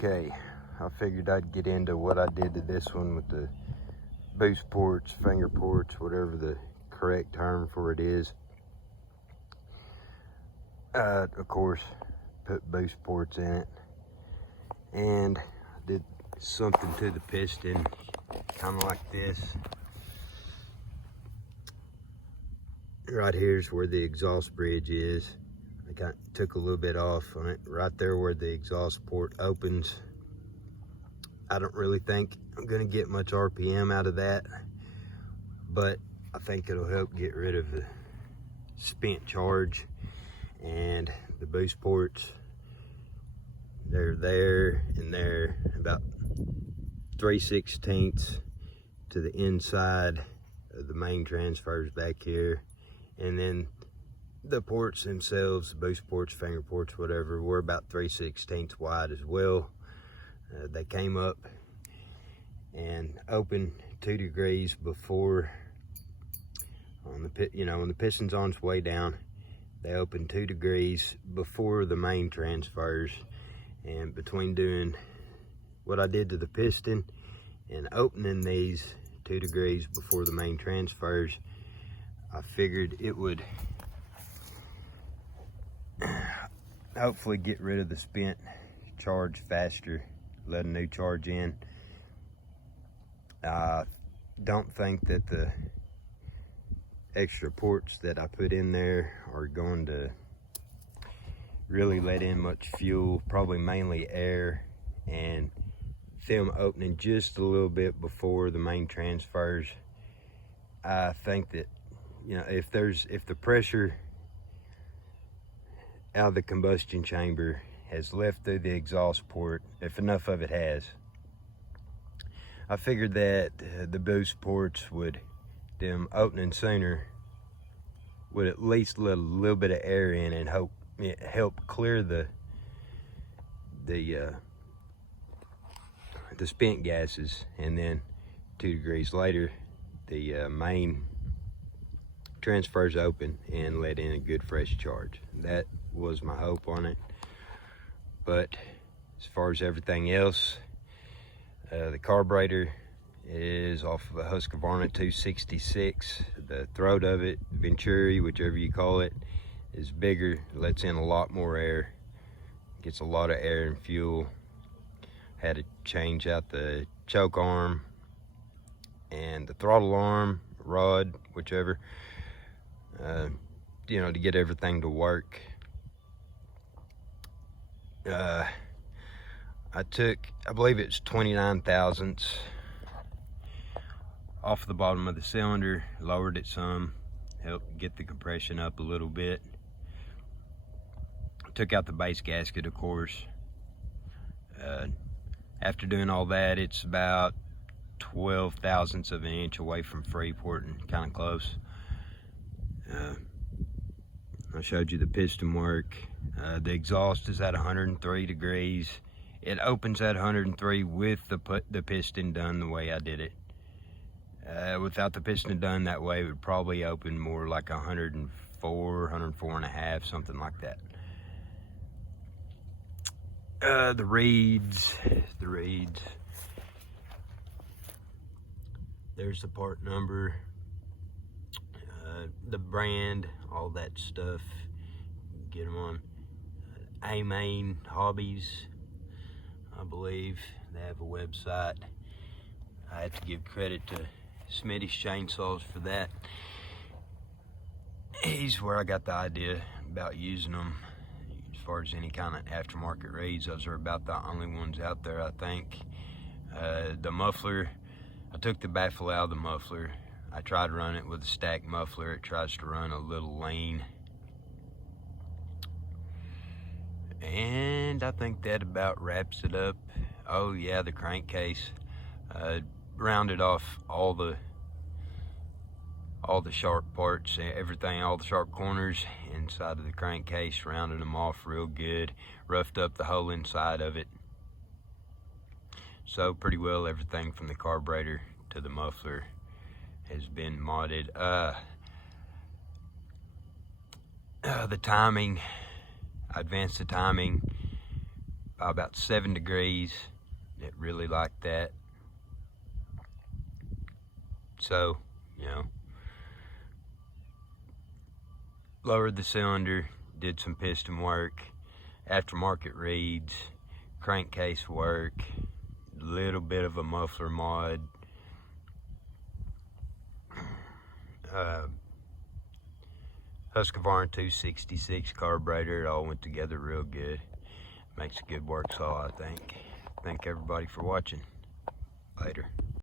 Okay, I figured I'd get into what I did to this one with the boost ports, finger ports, whatever the correct term for it is. Of course, put boost ports in it, and did something to the piston, kind of like this. Right here's where the exhaust bridge is. I took a little bit off on it, right there where the exhaust port opens. I don't really think I'm gonna get much RPM out of that, but I think it'll help get rid of the spent charge. And the boost ports, they're there and there, about 3/16 to the inside of the main transfers back here. And then the ports themselves, boost ports, finger ports, whatever, were about 3/16 wide as well. They came up and opened 2 degrees before, on the when the piston's on its way down, they opened 2 degrees before the main transfers. And between doing what I did to the piston and opening these 2 degrees before the main transfers, I figured it would hopefully get rid of the spent charge faster, let a new charge in. I don't think that the extra ports that I put in there are going to really let in much fuel, probably mainly air, and them opening just a little bit before the main transfers. I think that, if the pressure out of the combustion chamber has left through the exhaust port, if enough of it has, I figured that the boost ports would, them opening sooner, would at least let a little bit of air in and help clear the spent gases. And then 2 degrees later, the main transfers open and let in a good fresh charge. That was my hope on it. But as far as everything else, the carburetor is off of a Husqvarna 266. The throat of it, Venturi, whichever you call it, is bigger, lets in a lot more air, gets a lot of air and fuel. Had to change out the choke arm and the throttle arm, rod, whichever, to get everything to work. I took, I believe it's 29 thousandths off the bottom of the cylinder, lowered it some, helped get the compression up a little bit. Took out the base gasket, of course. After doing all that, it's about 12 thousandths of an inch away from Freeport, and kind of close. I showed you the piston work. The exhaust is at 103 degrees. It opens at 103 with the piston done the way I did it. Without the piston done that way, it would probably open more like 104, 104 and a half, something like that. The reeds, there's the part number, the brand, all that stuff. Get them on A-Main Hobbies, I believe. They have a website. I have to give credit to Smitty's Chainsaws for that. He's where I got the idea about using them. As far as any kind of aftermarket reeds, those are about the only ones out there, I think. The muffler, I took the baffle out of the muffler. I tried to run it with a stack muffler. It tries to run a little lean. And I think that about wraps it up. Oh yeah, the crankcase. Rounded off all the sharp parts, everything, all the sharp corners inside of the crankcase, rounded them off real good, roughed up the whole inside of it. So pretty well everything from the carburetor to the muffler has been modded. The timing, I advanced the timing by about 7 degrees. It really liked that. So, you know, lowered the cylinder, did some piston work, aftermarket reads, crankcase work, a little bit of a muffler mod, Husqvarna 266 carburetor. It all went together real good. Makes a good work saw, I think. Thank everybody for watching. Later.